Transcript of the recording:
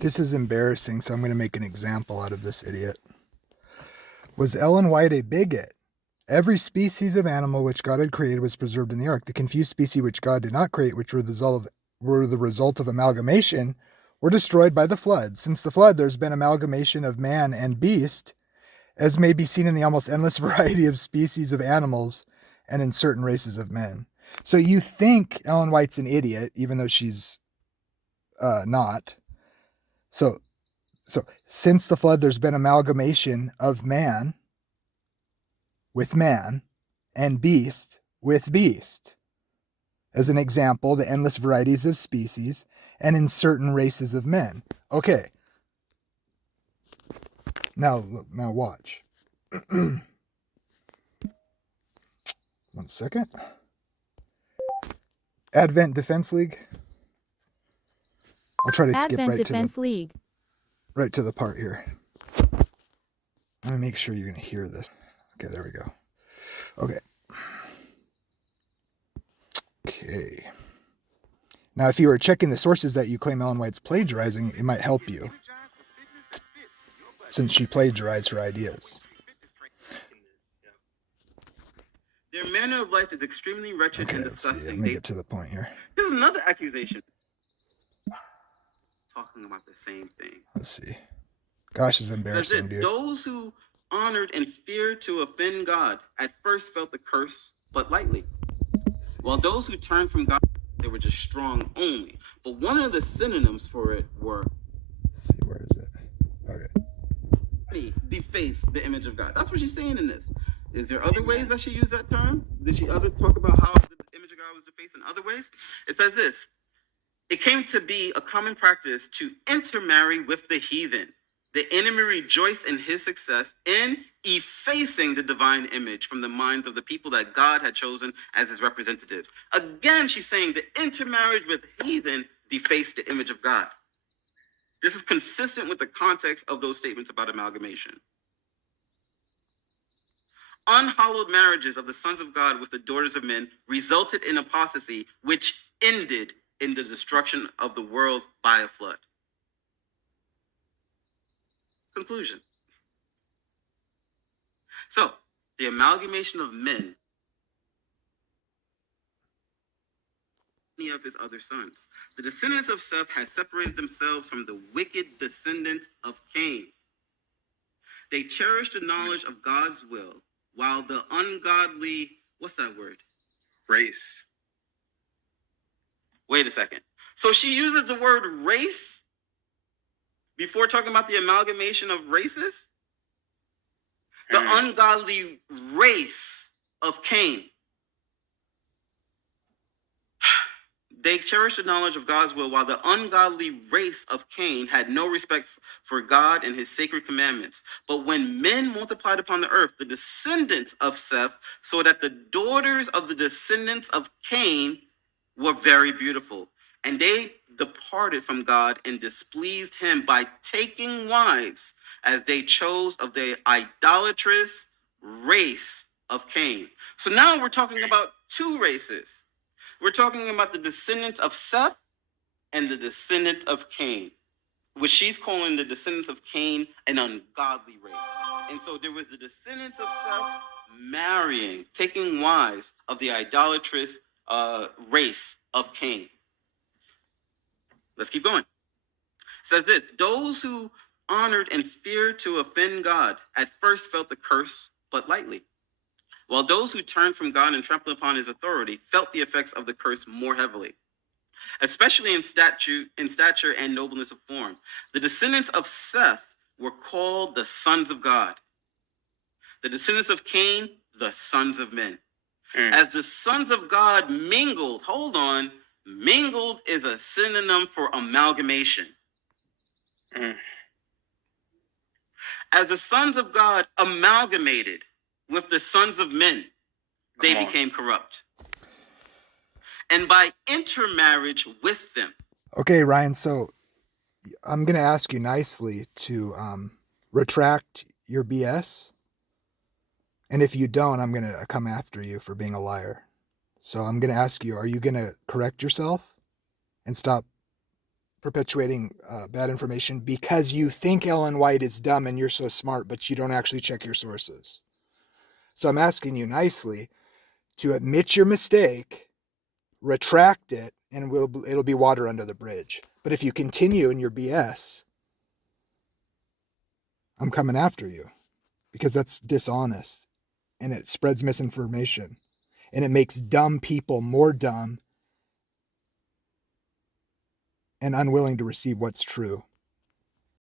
This is embarrassing, so I'm going to make an example out of this idiot. Was Ellen White a bigot? Every species of animal which God had created was preserved in the ark. The confused species which God did not create, which were the result of amalgamation, were destroyed by the flood. Since the flood, there's been amalgamation of man and beast, as may be seen in the almost endless variety of species of animals and in certain races of men. So you think Ellen White's an idiot, even though she's not. So since the flood, there's been amalgamation of man with man and beast with beast. As an example, the endless varieties of species and in certain races of men. Okay. Now watch. 1 second. Advent Defense League. I'll try to skip Advent right Defense League. right to the part here. Let me make sure you're going to hear this. Okay, there we go. Okay. Now, if you were checking the sources that you claim Ellen White's plagiarizing, it might help you, since she plagiarized her ideas. Their manner of life is extremely wretched and Let's see. disgusting. Let me get to the point here. This is another accusation. Talking about the same thing. Let's see. Gosh, it's embarrassing, Says this, dude. those who honored and feared to offend God at first felt the curse, but lightly. While those who turned from God, they were just strong only. But one of the synonyms for it were... Let's see, where is it? Okay. Deface the image of God. That's what she's saying in this. Is there other ways that she used that term? Did she talk about how the image of God was defaced in other ways? It says this. It came to be a common practice to intermarry with the heathen. The enemy rejoiced in his success in effacing the divine image from the minds of the people that God had chosen as his representatives. Again, she's saying the intermarriage with heathen defaced the image of God. This is consistent with the context of those statements about amalgamation. Unhallowed marriages of the sons of God with the daughters of men resulted in apostasy, which ended in the destruction of the world by a flood. Conclusion. So, the amalgamation of men, many of his other sons. The descendants of Seth had separated themselves from the wicked descendants of Cain. They cherished the knowledge of God's will, while the ungodly, what's that word? Race. Wait a second. So she uses the word race before talking about the amalgamation of races? The ungodly race of Cain. They cherished the knowledge of God's will, while the ungodly race of Cain had no respect for God and his sacred commandments. But when men multiplied upon the earth, the descendants of Seth saw that the daughters of the descendants of Cain were very beautiful. And they departed from God and displeased him by taking wives as they chose of the idolatrous race of Cain. So now we're talking about two races. We're talking about the descendants of Seth and the descendants of Cain, which she's calling the descendants of Cain an ungodly race. And so there was the descendants of Seth marrying, taking wives of the idolatrous race of Cain. Let's keep going. It says this, those who honored and feared to offend God at first felt the curse, but lightly. While those who turned from God and trampled upon his authority felt the effects of the curse more heavily, especially in stature and nobleness of form. The descendants of Seth were called the sons of God. The descendants of Cain, the sons of men. As the sons of God mingled, mingled is a synonym for amalgamation. As the sons of God amalgamated with the sons of men, they became corrupt. And by intermarriage with them. Okay, Ryan, so I'm going to ask you nicely to retract your BS. And if you don't, I'm going to come after you for being a liar. So I'm going to ask you, are you going to correct yourself and stop perpetuating bad information because you think Ellen White is dumb and you're so smart, but you don't actually check your sources. So I'm asking you nicely to admit your mistake, retract it, and it'll be water under the bridge. But if you continue in your BS, I'm coming after you, because that's dishonest and it spreads misinformation and it makes dumb people more dumb and unwilling to receive what's true.